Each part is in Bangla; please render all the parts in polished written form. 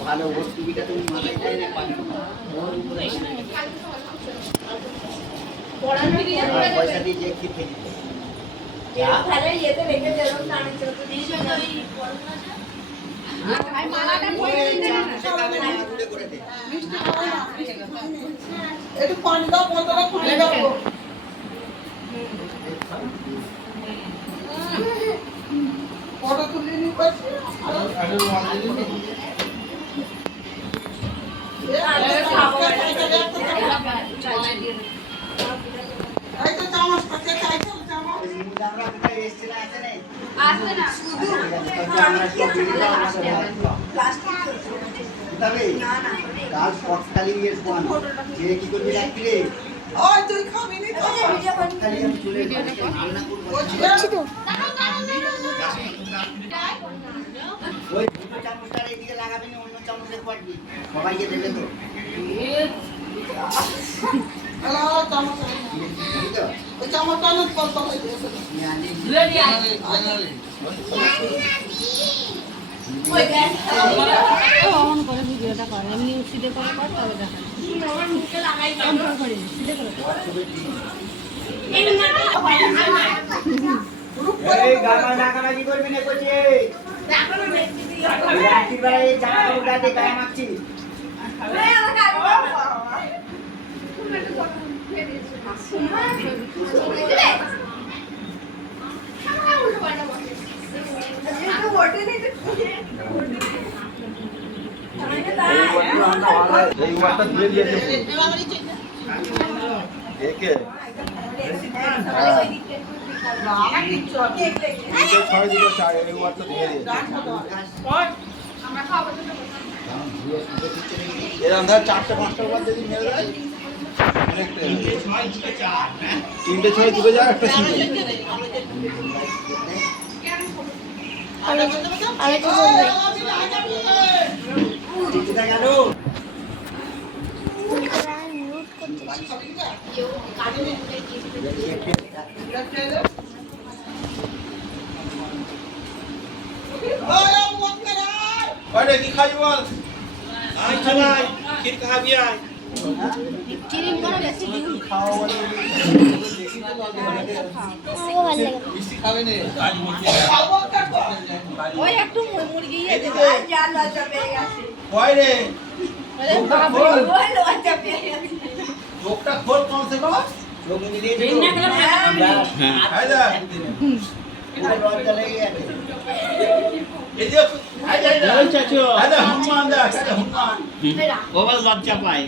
ভালো ওর টিভিটা তুমি মাথায় দেয় না পয়সা দিয়ে যে কি ফেলি একটু পানি দাও বোতলে পানি দাও ফটো তুলে নি পাচ্ছি এই তো চামচ পাচ্ছে চাইছো চামচ আমরা কোথায় এসেছি না আছে না আসবে না শুধু তবে কাল পটকালি এর ফোন যে কি করবি রাখবি রে ওই তুই খাবি নি তো পটকালি আমি চলে রান্না করব বলছি তো ওই দুটো চামচটা এইদিকে লাগাবি না অন্য চামচে পাটবি সবাইকে দেবে তো হ্যালো চামচ বুঝছো ওই চামচটা না কত হয়ে গেছে অন করে ভিডিওটা করে এমনি সিধে করে কর তবে দেখা এই গানা নাকানাজি করবি না কইছে রাত্রি বেলা এই জামা কাপড়টা দিয়ে গায়ে মাখছি এই ওয়াটার দিয়ে দিয়েছে একে ছয় দিকে চার এই ওয়াটার দিয়ে দিয়েছে এরকম ধর 4-5টা বার যদি মেরে দেয় তিনটে ছয় দিকে যা একটা সিঙ্গেল কয়টা কি খাই বল আই চলাই ক্ষীর খাবি আই ক্রিম করে বেশি দিন খাওয়া বলে মিষ্টি খাবে না ওই একটু মুরগি যা লজ্জা পেয়ে গেছে কয় রে ওই লজ্জা পেয়ে গেছে চোখটা খোল কমসে কম লোক মিলিয়ে দিল আয় যা লজ্জা লেগে গেছে এই যে আয় যা ওই চাচু আয় হনুমান দা চাচু হনুমান ও বল লজ্জা পায়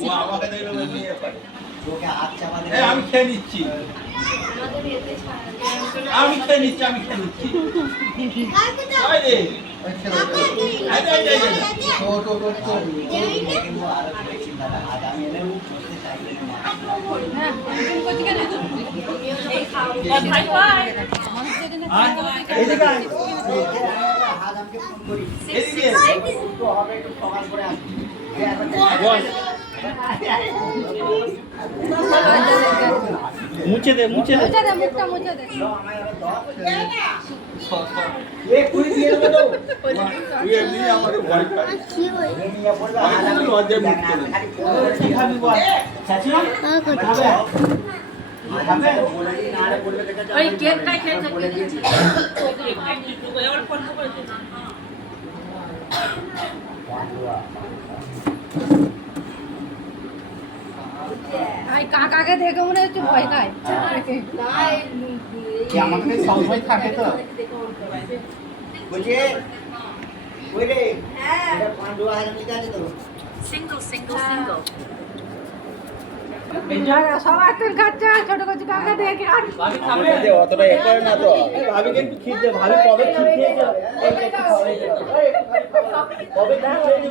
ও আমাকে দেখলে নিয়ে পারে তোকে হাত চাপা দে এই আমি খেয়ে নিচ্ছি আমি খেয়ে নিচ্ছি আয় রে আয় যা যা তো কিন্তু আর একটা চিন্তা আজ আমি এলে করতে চাইবে না এদিকে আয় হাত আমাকে ফোন করি এদিকে তো হবে একটু সকাল করে আসবি মুছে দে মুখটা মুছে দে এ কুড়ি দিয়ে দেবে তো তুই এমনি আমাকে ভয় পাই নিয়ে পড়বে আমি লজ্জায় মুখ করে কি খাবি বল চাচি খাবে খাবে বলে দি না রে বলবে কেটে ওই কেকটা খেয়ে থাকবি ভাই কাকাকে দেখে মনে হচ্ছে ভয় নাই আমাকে সবাই থাকে তো বুঝে ওই রে হ্যাঁ এটা পান্ডুয়া হাজার লিখা আছে তো সিঙ্গেল সব একটা খাচ্ছে ছোট ছোট কাকা দেখে আর অতটা এ করে না তো ভাবি কিন্তু খিদ দে ভাবি কবে খিদ খেয়েছে কবে খিদ খেয়েছে